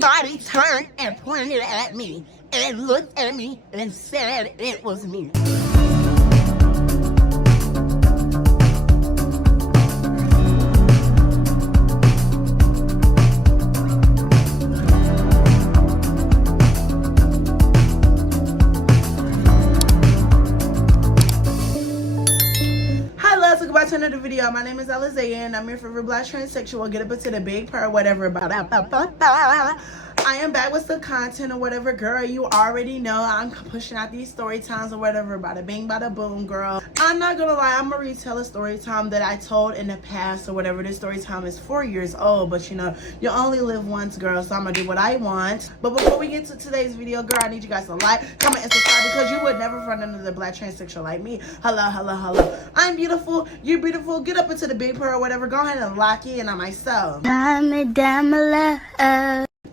Everybody turned and pointed at me and looked at me and said it was me. Welcome back to another video. My name is Alizaya and I'm here for Black Transsexual. Get up into the big part, whatever about I am back with some content or whatever, girl. You already know I'm pushing out these story times or whatever, bada bing, bada boom, girl. I'm not gonna lie, I'm gonna retell a story time that I told in the past or whatever. This story time is 4 years old, but you know, you only live once, girl, so I'm gonna do what I want. But before we get to today's video, girl, I need you guys to like, comment, and subscribe because you would never find another Black transsexual like me. Hello, hello, hello. I'm beautiful, you're beautiful. Get up into the big part or whatever. Go ahead and lock in on myself.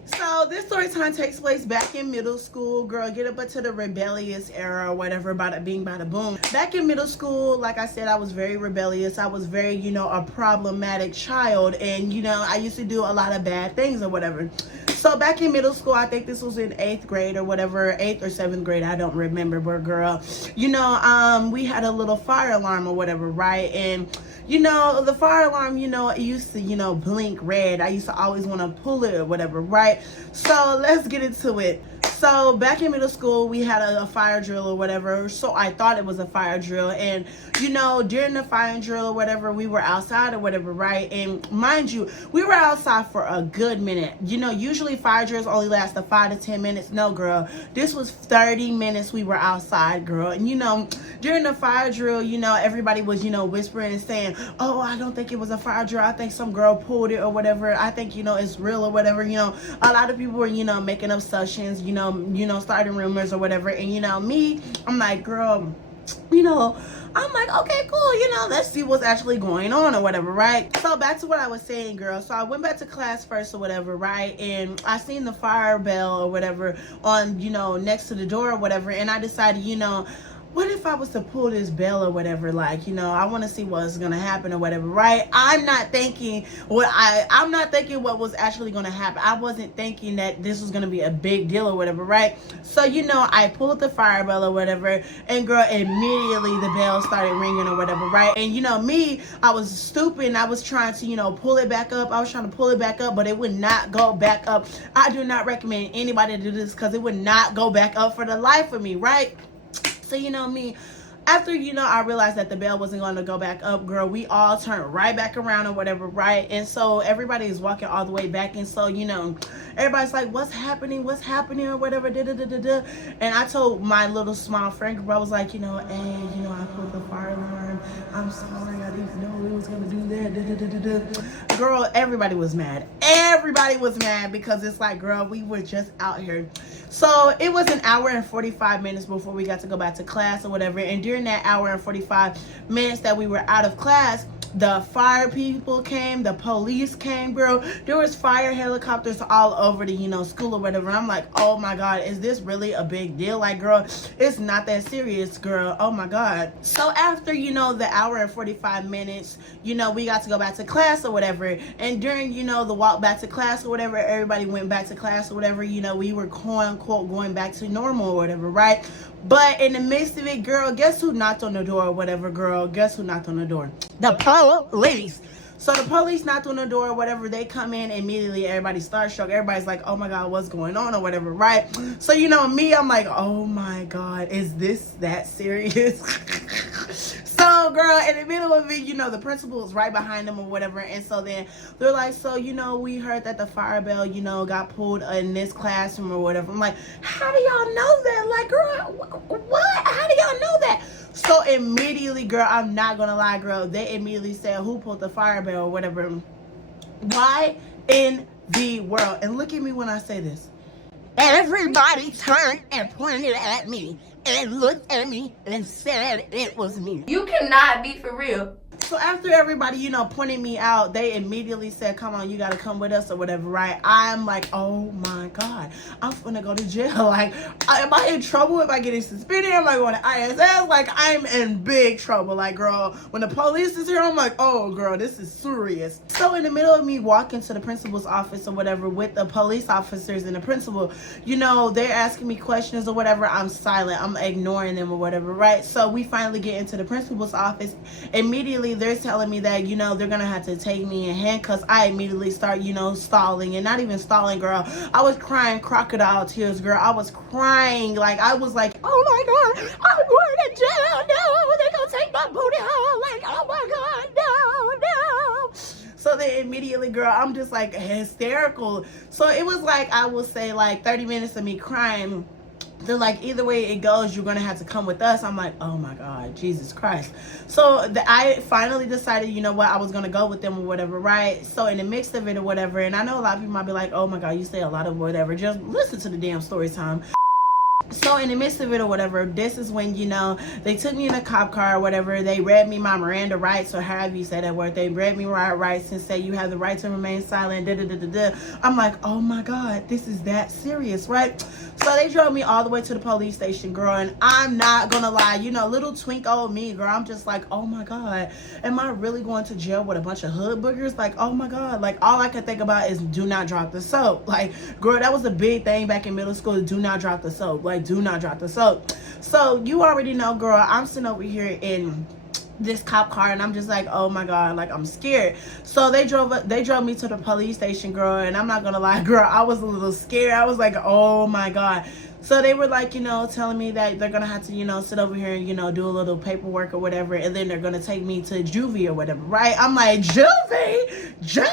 So this story time takes place back in middle school, girl. Get up into the rebellious era or whatever, bada bing, bada boom. Back in middle school, like I said, I was very rebellious. I was very, you know, a problematic child, and you know, I used to do a lot of bad things or whatever. So back in middle school, I think this was in 8th grade or whatever, 8th or 7th grade, I don't remember, but girl, you know, we had a little fire alarm or whatever, right? And you know, the fire alarm, you know, it used to, you know, blink red. I used to always want to pull it or whatever, right? So let's get into it. So back in middle school, we had a fire drill or whatever. So I thought it was a fire drill. And, you know, during the fire drill or whatever, we were outside or whatever, right? And mind you, we were outside for a good minute. You know, usually fire drills only last 5 to 10 minutes. No, girl, this was 30 minutes we were outside, girl. And, you know, during the fire drill, you know, everybody was, you know, whispering and saying, oh, I don't think it was a fire drill. I think some girl pulled it or whatever. I think, you know, it's real or whatever. You know, a lot of people were, you know, making up assumptions, you know, starting rumors or whatever. And, you know, me, I'm like, girl, you know, I'm like, okay, cool, you know, let's see what's actually going on or whatever, right? So back to what I was saying, girl. So I went back to class first or whatever, right? And I seen the fire bell or whatever on, you know, next to the door or whatever. And I decided, you know, what if I was to pull this bell or whatever? Like, you know, I want to see what's gonna happen or whatever, right? I'm not thinking I'm not thinking what was actually gonna happen. I wasn't thinking that this was gonna be a big deal or whatever, right? So, you know, I pulled the fire bell or whatever, and girl, immediately the bell started ringing or whatever, right? And you know, me, I was stupid and I was trying to, you know, pull it back up. I was trying to pull it back up, but it would not go back up. I do not recommend anybody to do this because it would not go back up for the life of me, right? So, you know, me, after, you know, I realized that the bell wasn't going to go back up, girl, we all turned right back around or whatever, right? And so everybody is walking all the way back. And so, you know, everybody's like, what's happening or whatever, And I told my little small friend group, I was like, you know, hey, you know, I pulled the fire alarm. I'm sorry, I didn't know it was going to do that. Girl, everybody was mad. Everybody was mad because it's like, girl, we were just out here. So it was an hour and 45 minutes before we got to go back to class or whatever. And during that hour and 45 minutes that we were out of class, the fire people came, the police came, girl. There was fire helicopters all over the, you know, school or whatever. I'm like, oh my God, is this really a big deal? Like, girl, it's not that serious, girl. Oh my God. So after, you know, the hour and 45 minutes, you know, we got to go back to class or whatever. And during, you know, the walk back to class or whatever, everybody went back to class or whatever. You know, we were quote unquote going back to normal or whatever, right? But in the midst of it, girl, guess who knocked on the door or whatever, girl? Guess who knocked on the door? The police. So the police knocked on the door or whatever. They come in immediately. Everybody starstruck. Everybody's like, oh my God, what's going on or whatever, right? So, you know, me, I'm like, oh my God, is this that serious? So, girl, in the middle of it, you know, the principal is right behind them or whatever. And so then they're like, so, you know, we heard that the fire bell, you know, got pulled in this classroom or whatever. I'm like, how do y'all know that? Like, girl, what? How do y'all know that? So immediately, girl, I'm not going to lie, girl, they immediately said, who pulled the fire bell or whatever. Why in the world? And look at me when I say this. Everybody turned and pointed at me and looked at me and said it was me. You cannot be for real. So after everybody, you know, pointed me out, they immediately said, come on, you got to come with us or whatever, right? I'm like, oh my God, I'm finna go to jail. Like, am I in trouble? Am I getting suspended? Am I going to ISS? Like, I'm in big trouble. Like, girl, when the police is here, I'm like, oh, girl, this is serious. So in the middle of me walking to the principal's office or whatever with the police officers and the principal, you know, they're asking me questions or whatever. I'm silent. I'm ignoring them or whatever, right? So we finally get into the principal's office. Immediately, they're telling me that, you know, they're gonna have to take me in handcuffs. I immediately start, you know, stalling, and not even stalling, girl. I was crying crocodile tears, girl. I was crying. Like, I was like, oh my God, I'm going to jail. No, they're gonna take my booty home. Like, oh my God, no. So then immediately, girl, I'm just like hysterical. So it was like, I will say, like 30 minutes of me crying. They're like, either way it goes, you're gonna have to come with us. I'm like, oh my God, Jesus Christ. So I finally decided, you know what, I was gonna go with them or whatever, right? So in the mix of it or whatever, and I know a lot of people might be like, oh my God, you say a lot of whatever, just listen to the damn story time. So in the midst of it or whatever, this is when, you know, they took me in a cop car or whatever. They read me my Miranda rights, or however you say that word. They read me my rights and say you have the right to remain silent. I'm like, oh my God, this is that serious, right? So they drove me all the way to the police station, girl. And I'm not gonna lie, you know, little twink old me, girl. I'm just like, oh my God, am I really going to jail with a bunch of hood boogers? Like, oh my God, like all I can think about is do not drop the soap. Like, girl, that was a big thing back in middle school. Do not drop the soap. Like, do not drop the soap. So you already know, girl, I'm sitting over here in this cop car, and I'm just like, oh my God, like I'm scared. So they drove me to the police station, girl, and I'm not gonna lie, girl, I was a little scared. I was like, oh my God. So they were like, you know, telling me that they're gonna have to, you know, sit over here and, you know, do a little paperwork or whatever, and then they're gonna take me to juvie or whatever, right? I'm like, juvie, jail?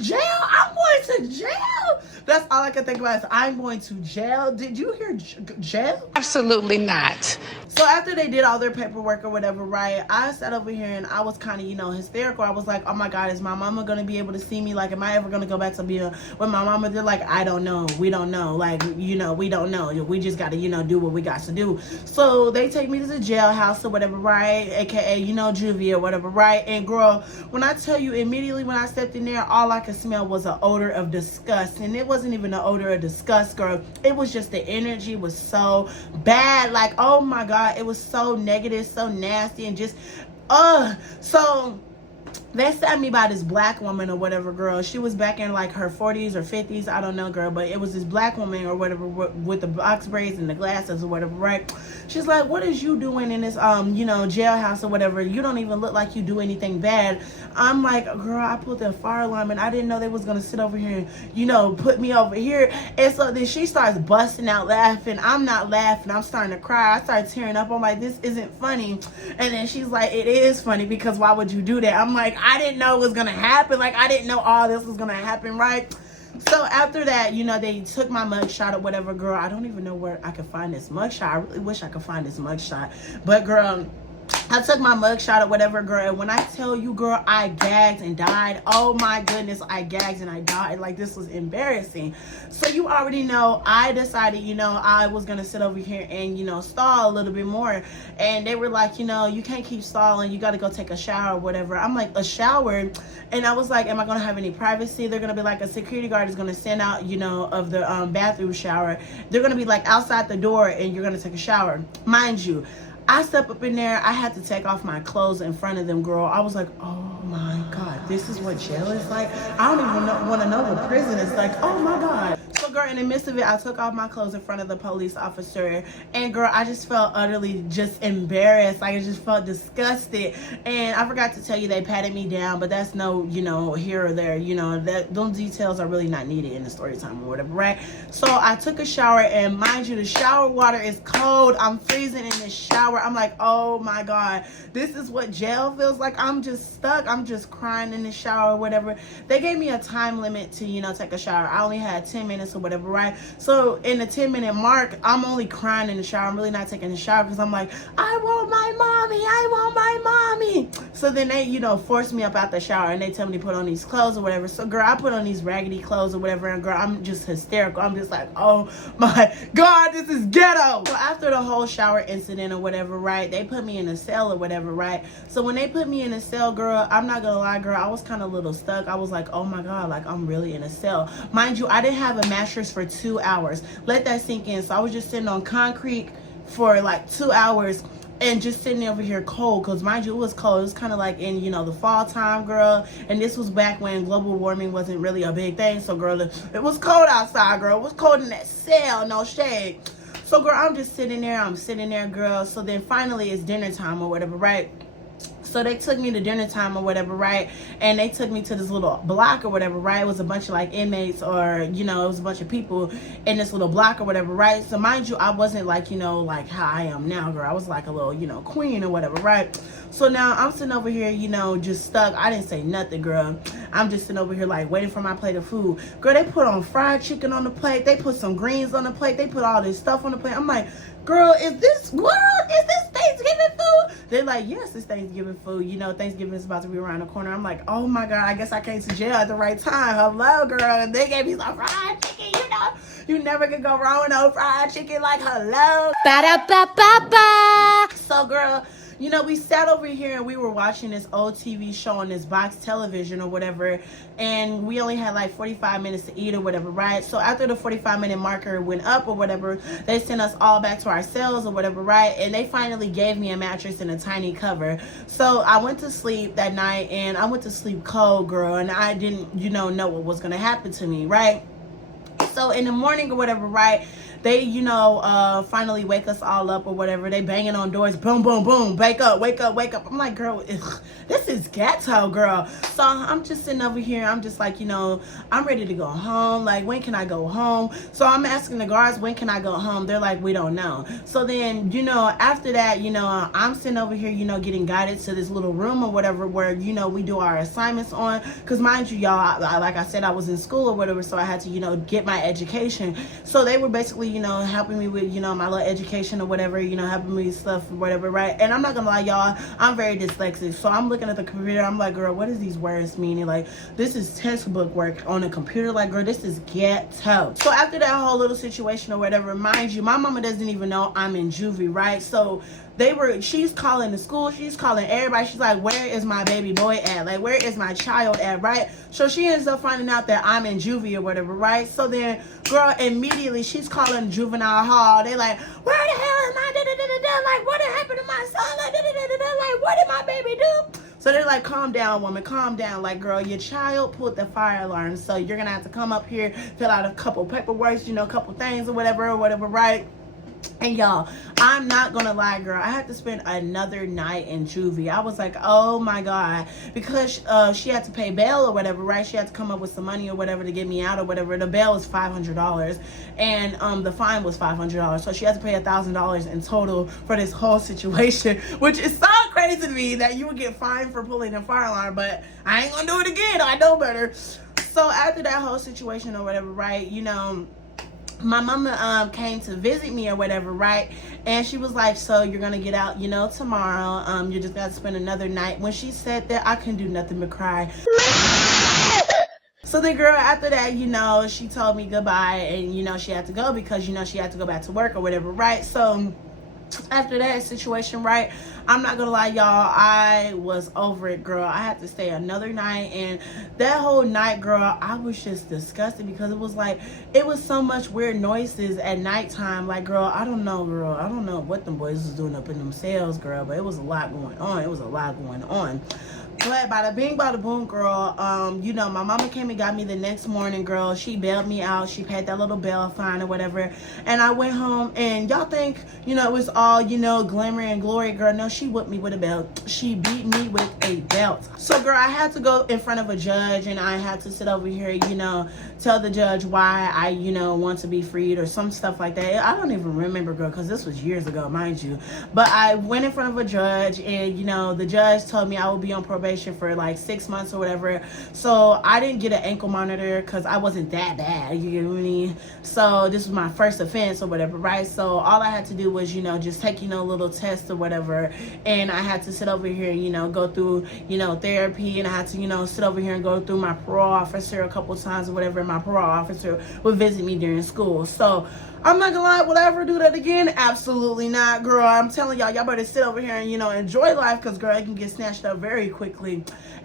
I'm going to jail? That's all I can think about is I'm going to jail. Did you hear jail? Absolutely not. So after they did all their paperwork or whatever, right, I sat over here and I was kind of, you know, hysterical. I was like, oh my God, is my mama going to be able to see me? Like, am I ever going to go back to being with my mama? They're like, I don't know. We don't know. Like, you know, we don't know. We just got to, you know, do what we got to do. So they take me to the jailhouse or whatever, right? AKA, you know, juvie or whatever, right? And girl, when I tell you, immediately when I stepped in there, all I could smell was an odor of disgust. And it wasn't even an odor of disgust, girl. It was just the energy was so bad. Like, oh my God, it was so negative, so nasty, and just so they sat me by this black woman or whatever, girl. She was back in like her 40s or 50s, I don't know, girl, but it was this black woman or whatever with the box braids and the glasses or whatever, right? She's like, what is you doing in this you know, jailhouse or whatever? You don't even look like you do anything bad. I'm like, girl, I put the fire alarm and I didn't know they was gonna sit over here and, you know, put me over here. And so then she starts busting out laughing. I'm not laughing, I'm starting to cry. I start tearing up. I'm like, this isn't funny. And then she's like, it is funny, because why would you do that? I'm like, I didn't know it was gonna happen. Like, I didn't know all this was gonna happen, right? So after that, you know, they took my mugshot or whatever, girl. I don't even know where I could find this mugshot. I really wish I could find this mugshot. But girl, I took my mugshot or whatever, girl, and when I tell you, girl, I gagged and died. Oh my goodness, I gagged and I died. Like, this was embarrassing. So you already know, I decided, you know, I was gonna sit over here and, you know, stall a little bit more. And they were like, you know, you can't keep stalling, you gotta go take a shower or whatever. I'm like, a shower? And I was like, am I gonna have any privacy? They're gonna be like, a security guard is gonna send out, you know, of the bathroom shower. They're gonna be like outside the door and you're gonna take a shower. Mind you, I step up in there, I had to take off my clothes in front of them, girl. I was like, oh my God, this is what jail is like? I don't even want to know what prison is like. Oh my God. So girl, in the midst of it, I took off my clothes in front of the police officer. And girl, I just felt utterly just embarrassed. Like, I just felt disgusted. And I forgot to tell you, they patted me down, but that's no, you know, here or there. You know, that those details are really not needed in the story time or whatever, right? So I took a shower, and mind you, the shower water is cold. I'm freezing in the shower. I'm like, oh my God, this is what jail feels like. I'm just stuck. I'm just crying in the shower or whatever. They gave me a time limit to, you know, take a shower. I only had 10 minutes or whatever, right? So in the 10-minute mark, I'm only crying in the shower. I'm really not taking a shower because I'm like, I want my mommy, I want my mommy. So then they, you know, force me up out the shower and they tell me to put on these clothes or whatever. So girl, I put on these raggedy clothes or whatever, and girl, I'm just hysterical. I'm just like, oh my God, this is ghetto. So after the whole shower incident or whatever, right, they put me in a cell or whatever, right? So when they put me in a cell, girl, I'm not gonna lie, girl, I was kind of a little stuck. I was like, oh my God, like I'm really in a cell. Mind you, I didn't have a mattress for 2 hours. Let that sink in. So I was just sitting on concrete for like 2 hours and just sitting over here cold, because mind you, it was cold. It was kind of like in, you know, the fall time, girl, and this was back when global warming wasn't really a big thing. So girl, it was cold outside, girl. It was cold in that cell, no shade. So girl, I'm just sitting there, girl. So then finally it's dinner time or whatever, right? So they took me to dinner time or whatever, right? And they took me to this little block or whatever, right? It was a bunch of like inmates, or, you know, it was a bunch of people in this little block or whatever, right? So mind you, I wasn't like, you know, like how I am now, girl. I was like a little, you know, queen or whatever, right? So now I'm sitting over here, you know, just stuck. I didn't say nothing, girl. I'm just sitting over here like waiting for my plate of food. Girl, they put on fried chicken on the plate. They put some greens on the plate. They put all this stuff on the plate. I'm like, girl, is this Thanksgiving food? They're like, yes, it's Thanksgiving food. You know, Thanksgiving is about to be around the corner. I'm like, oh my God, I guess I came to jail at the right time. Hello, girl. And they gave me some fried chicken, you know. You never can go wrong with no fried chicken. Like, hello. Ba-da-ba-ba-ba. So, girl, you know, we sat over here and we were watching this old TV show on this box television or whatever, and we only had like 45 minutes to eat or whatever, right? So after the 45-minute marker went up or whatever, they sent us all back to our cells or whatever, right? And they finally gave me a mattress and a tiny cover. So I went to sleep that night, and I went to sleep cold, girl, and I didn't, you know what was going to happen to me, right? So in the morning or whatever, right, they, you know, finally wake us all up or whatever. They banging on doors, boom, boom, boom, wake up, wake up, wake up. I'm like, girl, this is ghetto, girl. So I'm just sitting over here. I'm just like, you know, I'm ready to go home. Like, when can I go home? So I'm asking the guards, when can I go home? They're like, we don't know. So then, you know, after that, you know, I'm sitting over here, you know, getting guided to this little room or whatever where, you know, we do our assignments on. Because mind you, y'all, like I said, I was in school or whatever, so I had to, you know, get my education. So they were basically, you know, helping me with, you know, my little education or whatever, you know, helping me with stuff or whatever, right? And I'm not gonna lie, y'all, I'm very dyslexic. So I'm looking at the computer, I'm like, girl, what does these words mean? And like, this is textbook work on a computer. Like, girl, this is ghetto. So after that whole little situation or whatever, mind you, my mama doesn't even know I'm in juvie, right? So she's calling the school, she's calling everybody. She's like, where is my baby boy at? Like, where is my child at, right? So she ends up finding out that I'm in juvie or whatever, right? So then, girl, immediately she's calling juvenile hall. They like, where the hell is my da-da-da-da-da? Like, what happened to my son? Like, da-da-da-da-da. Like, what did my baby do? So they're like, calm down, woman, calm down. Like, girl, your child pulled the fire alarm, so you're gonna have to come up here, fill out a couple paperwork, you know, a couple things or whatever, right? And y'all, I'm not gonna lie, girl, I had to spend another night in juvie. I was like, oh my God, because she had to pay bail or whatever, right? She had to come up with some money or whatever to get me out or whatever. The bail was $500 and the fine was $500, so she had to pay $1,000 in total for this whole situation, which is so crazy to me that you would get fined for pulling a fire alarm. But I ain't gonna do it again, I know better. So after that whole situation or whatever, right, you know, my mama came to visit me or whatever, right? And she was like, so you're gonna get out, you know, tomorrow. You just gotta spend another night. When she said that, I couldn't do nothing but cry. So the girl, after that, you know, she told me goodbye, and you know, she had to go because, you know, she had to go back to work or whatever, right? So after that situation, right, I'm not gonna lie, y'all, I was over it, girl. I had to stay another night, and that whole night, girl, I was just disgusted because it was like, it was so much weird noises at nighttime. Like, girl, I don't know what them boys was doing up in them cells, girl, but it was a lot going on. But bada bing, bada boom, girl, you know, my mama came and got me the next morning, girl. She bailed me out. She paid that little bail fine or whatever. And I went home, and y'all think, you know, it was all, you know, glamour and glory, girl. No she whipped me with a belt. She beat me with a belt. So girl, I had to go in front of a judge, and I had to sit over here, you know, tell the judge why I, you know, want to be freed or some stuff like that. I don't even remember, girl, because this was years ago, mind you. But I went in front of a judge, and, you know, the judge told me I would be on probation for like 6 months or whatever. So I didn't get an ankle monitor because I wasn't that bad, you get what I mean? So this was my first offense or whatever, right? So all I had to do was, you know, just take, you know, a little test or whatever. And I had to sit over here, you know, go through, you know, therapy. And I had to, you know, sit over here and go through my parole officer a couple times or whatever. And my parole officer would visit me during school. So I'm not gonna lie, will I ever do that again? Absolutely not, girl. I'm telling y'all better sit over here and, you know, enjoy life, because girl, it can get snatched up very quickly.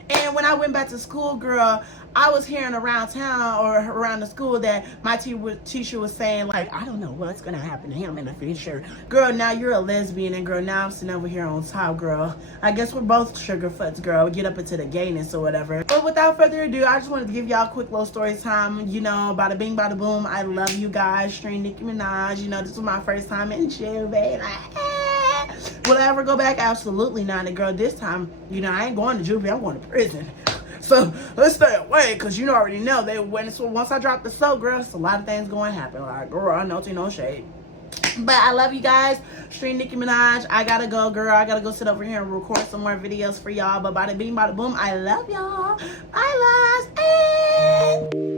And when I went back to school, girl, I was hearing around town or around the school that my teacher was saying, like, I don't know what's gonna happen to him in the future. Girl, now you're a lesbian, and girl, now I'm sitting over here on top, girl. I guess we're both sugar foots, girl. We get up into the gayness or whatever. But without further ado, I just wanted to give y'all a quick little story time. You know, bada bing, bada boom. I love you guys. Stream Nicki Minaj. You know, this was my first time in juvie. Will I ever go back? Absolutely not. And girl, this time, you know, I ain't going to juvie. I'm going to prison. So let's stay away, because you already know once I drop the soap, girl, it's a lot of things going to happen. Like, girl, no shade. But I love you guys. Stream Nicki Minaj. I gotta go, girl. I gotta go sit over here and record some more videos for y'all. But bada bing, bada boom. I love y'all. Bye, loves. And